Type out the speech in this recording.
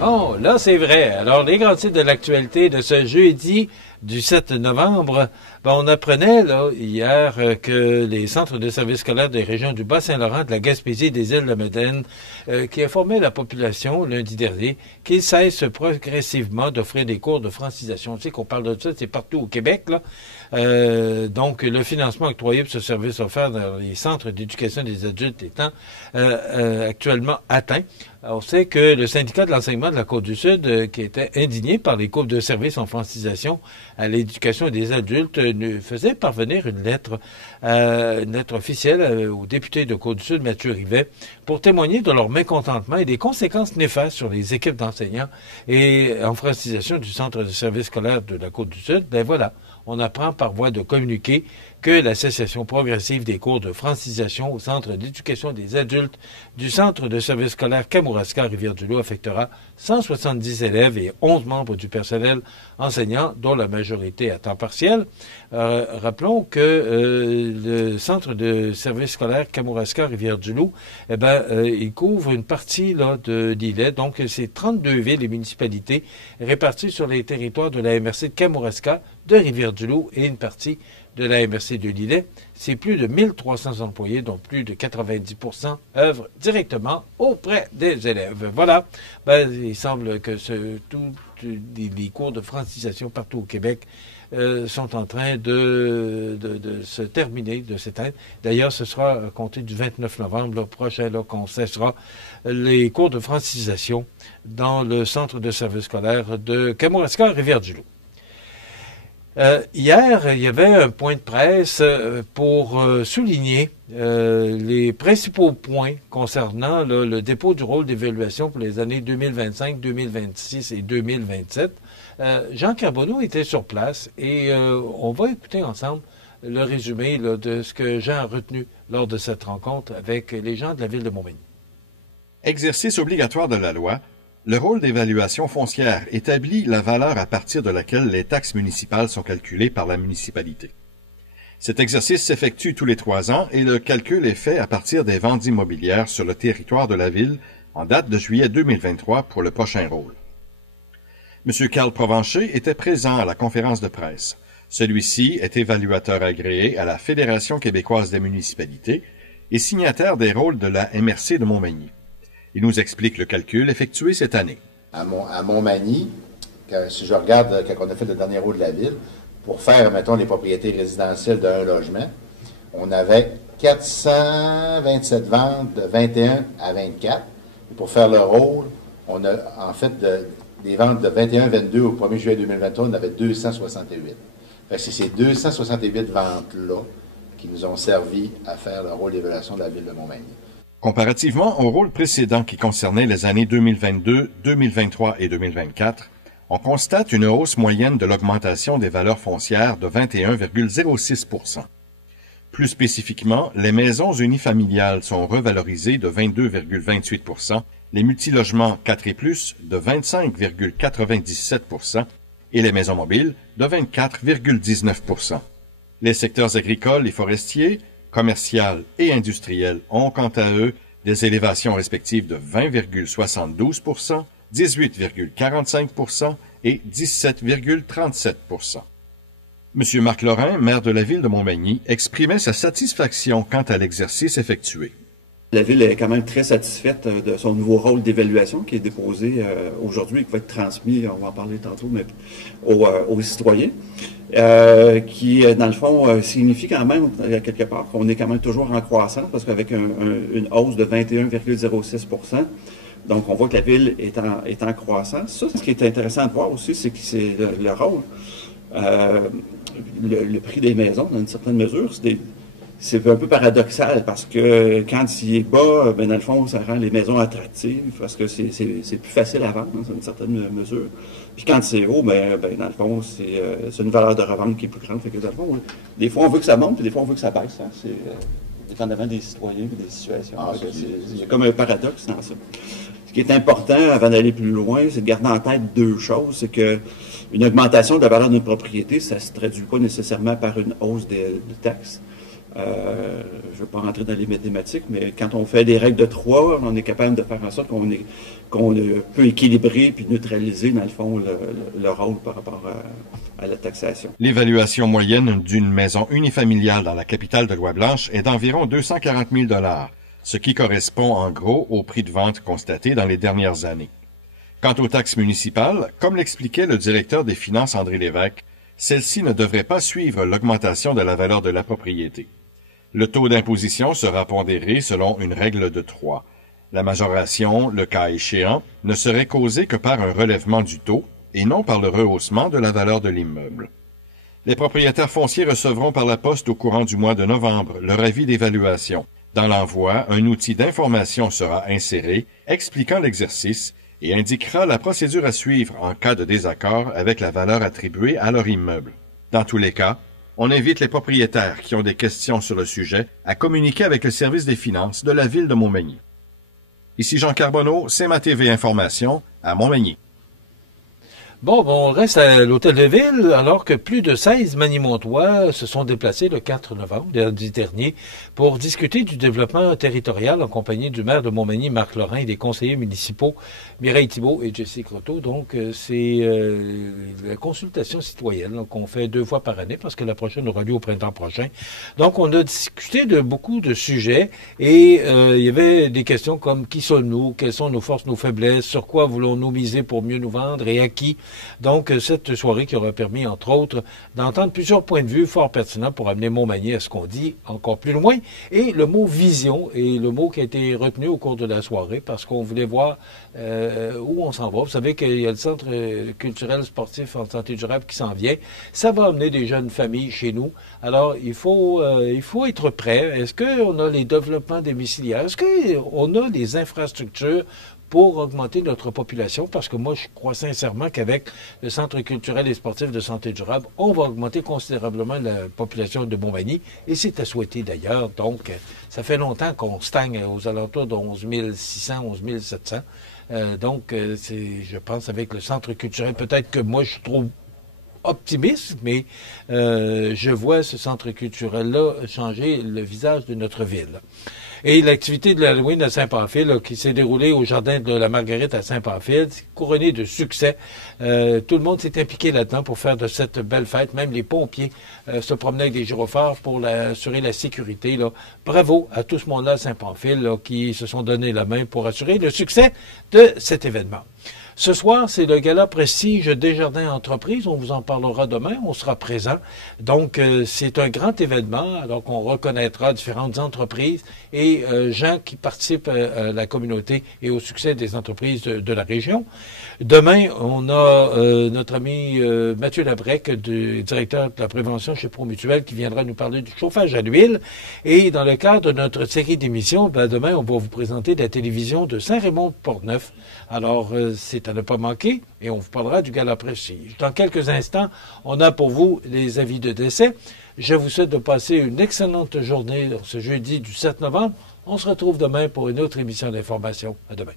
Bon, là, c'est vrai. Alors, les grands titres de l'actualité de ce jeudi du 7 novembre, on apprenait là hier que les centres de services scolaires des régions du Bas-Saint-Laurent, de la Gaspésie et des Îles-de-la-Madeleine, qui informaient la population lundi dernier qu'ils cessent progressivement d'offrir des cours de francisation. Tu sais qu'on parle de ça, c'est partout au Québec, là. Donc, le financement octroyé pour ce service offert dans les centres d'éducation des adultes étant actuellement atteint. On sait que le syndicat de l'enseignement de la Côte-du-Sud, qui était indigné par les coupes de services en francisation à l'éducation des adultes, nous faisait parvenir une lettre officielle au député de Côte-du-Sud, Mathieu Rivet, pour témoigner de leur mécontentement et des conséquences néfastes sur les équipes d'enseignants et en francisation du centre de services scolaires de la Côte-du-Sud. Ben voilà, on apprend par voie de communiqué que la cessation progressive des cours de francisation au Centre d'éducation des adultes du Centre de services scolaires Kamouraska-Rivière-du-Loup affectera 170 élèves et 11 membres du personnel enseignant, dont la majorité à temps partiel. Rappelons que le Centre de services scolaires Kamouraska-Rivière-du-Loup, il couvre une partie là, de l'îlet, donc c'est 32 villes et municipalités réparties sur les territoires de la MRC de Kamouraska, de Rivière-du-Loup et une partie de la MRC de l'îlet. C'est plus de 1300 employés, dont plus de 90% œuvrent directement auprès des élèves. Voilà. Il semble que tous les cours de francisation partout au Québec sont en train de se terminer, de s'éteindre. D'ailleurs, ce sera à compter du 29 novembre prochain qu'on cessera les cours de francisation dans le centre de services scolaires de Kamouraska, Rivière-du-Loup. Hier, il y avait un point de presse pour souligner les principaux points concernant le dépôt du rôle d'évaluation pour les années 2025, 2026 et 2027. Jean Carbonneau était sur place et on va écouter ensemble le résumé de ce que Jean a retenu lors de cette rencontre avec les gens de la ville de Montmagny. Exercice obligatoire de la loi, le rôle d'évaluation foncière établit la valeur à partir de laquelle les taxes municipales sont calculées par la municipalité. Cet exercice s'effectue tous les 3 ans et le calcul est fait à partir des ventes immobilières sur le territoire de la ville en date de juillet 2023 pour le prochain rôle. M. Carl Provencher était présent à la conférence de presse. Celui-ci est évaluateur agréé à la Fédération québécoise des municipalités et signataire des rôles de la MRC de Montmagny. Il nous explique le calcul effectué cette année. À Montmagny, si je regarde quand on a fait le dernier rôle de la ville, pour faire, mettons, les propriétés résidentielles d'un logement, on avait 427 ventes de 21 à 24. Et pour faire le rôle, on a en fait des ventes de 21-22 au 1er juillet 2023, on avait 268. C'est ces 268 ventes-là qui nous ont servi à faire le rôle d'évaluation de la ville de Montmagny. Comparativement au rôle précédent qui concernait les années 2022, 2023 et 2024, on constate une hausse moyenne de l'augmentation des valeurs foncières de 21,06 %. Plus spécifiquement, les maisons unifamiliales sont revalorisées de 22,28 %, les multilogements 4 et plus de 25,97 % et les maisons mobiles de 24,19 %. Les secteurs agricoles et forestiers, commercial et industriel ont quant à eux des élévations respectives de 20,72 %, 18,45 % et 17,37 %. M. Marc Lorrain, maire de la ville de Montmagny, exprimait sa satisfaction quant à l'exercice effectué. La ville est quand même très satisfaite de son nouveau rôle d'évaluation qui est déposé aujourd'hui et qui va être transmis, on va en parler tantôt, mais aux citoyens. Qui, dans le fond, signifie quand même, quelque part, qu'on est quand même toujours en croissance, parce qu'avec une hausse de 21,06 %, donc on voit que la ville est en croissance. Ça, ce qui est intéressant de voir aussi, c'est que c'est le rôle, le prix des maisons, dans une certaine mesure, c'est un peu paradoxal, parce que quand il est bas, dans le fond, ça rend les maisons attractives, parce que c'est plus facile à vendre, dans une certaine mesure. Puis quand c'est haut, dans le fond, c'est une valeur de revente qui est plus grande. Fait que dans le fond, des fois, on veut que ça monte, puis des fois, on veut que ça baisse. Hein. C'est dépendamment des citoyens et des situations. Il y a comme un paradoxe dans ça. Ce qui est important, avant d'aller plus loin, c'est de garder en tête 2 choses. C'est que une augmentation de la valeur d'une propriété, ça ne se traduit pas nécessairement par une hausse de taxes. Je ne veux pas rentrer dans les mathématiques, mais quand on fait des règles de 3, on est capable de faire en sorte qu'on peut équilibrer puis neutraliser, dans le fond, le rôle par rapport à la taxation. L'évaluation moyenne d'une maison unifamiliale dans la capitale de Louis-Blanche est d'environ 240 000 $, ce qui correspond en gros au prix de vente constaté dans les dernières années. Quant aux taxes municipales, comme l'expliquait le directeur des Finances André Lévesque, celles-ci ne devraient pas suivre l'augmentation de la valeur de la propriété. Le taux d'imposition sera pondéré selon une règle de 3. La majoration, le cas échéant, ne serait causée que par un relèvement du taux et non par le rehaussement de la valeur de l'immeuble. Les propriétaires fonciers recevront par la poste au courant du mois de novembre leur avis d'évaluation. Dans l'envoi, un outil d'information sera inséré expliquant l'exercice et indiquera la procédure à suivre en cas de désaccord avec la valeur attribuée à leur immeuble. Dans tous les cas, on invite les propriétaires qui ont des questions sur le sujet à communiquer avec le service des finances de la ville de Montmagny. Ici Jean Carbonneau, CMA TV Information, à Montmagny. Bon, on reste à l'Hôtel de Ville, alors que plus de 16 Magny-Montois se sont déplacés le 4 novembre dernier pour discuter du développement territorial en compagnie du maire de Montmagny, Marc Lorrain, et des conseillers municipaux Mireille Thibault et Jessie Croteau. Donc, c'est la consultation citoyenne qu'on fait 2 fois par année parce que la prochaine aura lieu au printemps prochain. Donc, on a discuté de beaucoup de sujets et il y avait des questions comme qui sommes-nous, quelles sont nos forces, nos faiblesses, sur quoi voulons-nous miser pour mieux nous vendre et à qui. Donc, cette soirée qui aura permis, entre autres, d'entendre plusieurs points de vue fort pertinents pour amener Montmagny à ce qu'on dit encore plus loin. Et le mot « vision » est le mot qui a été retenu au cours de la soirée parce qu'on voulait voir où on s'en va. Vous savez qu'il y a le Centre culturel sportif en santé durable qui s'en vient. Ça va amener des jeunes familles chez nous. Alors, il faut être prêt. Est-ce qu'on a les développements domiciliaires? Est-ce qu'on a les infrastructures pour augmenter notre population, parce que moi, je crois sincèrement qu'avec le Centre culturel et sportif de santé durable, on va augmenter considérablement la population de Montmagny, et c'est à souhaiter d'ailleurs. Donc, ça fait longtemps qu'on stagne aux alentours de 11 600, 11 700. Donc, je pense, avec le Centre culturel, peut-être que moi, je trouve optimiste, mais je vois ce centre culturel-là changer le visage de notre ville. Et l'activité de l'Halloween à Saint-Pamphile, qui s'est déroulée au jardin de la Marguerite à Saint-Pamphile, couronnée de succès. Tout le monde s'est impliqué là-dedans pour faire de cette belle fête. Même les pompiers se promenaient avec des gyrophares pour assurer la sécurité. Là. Bravo à tout ce monde-là à Saint-Pamphile qui se sont donné la main pour assurer le succès de cet événement. Ce soir, c'est le gala Prestige Desjardins Entreprises. On vous en parlera demain. On sera présent. Donc, c'est un grand événement. Alors qu'on reconnaîtra différentes entreprises et gens qui participent à la communauté et au succès des entreprises de la région. Demain, on a notre ami Mathieu Labrec, directeur de la prévention chez Promutuel, qui viendra nous parler du chauffage à l'huile. Et dans le cadre de notre série d'émissions, demain, on va vous présenter la télévision de Saint-Raymond-de-Portneuf. Alors, c'est à ne pas manquer, et on vous parlera du gala Prestige. Dans quelques instants, on a pour vous les avis de décès. Je vous souhaite de passer une excellente journée ce jeudi du 7 novembre. On se retrouve demain pour une autre émission d'information. À demain.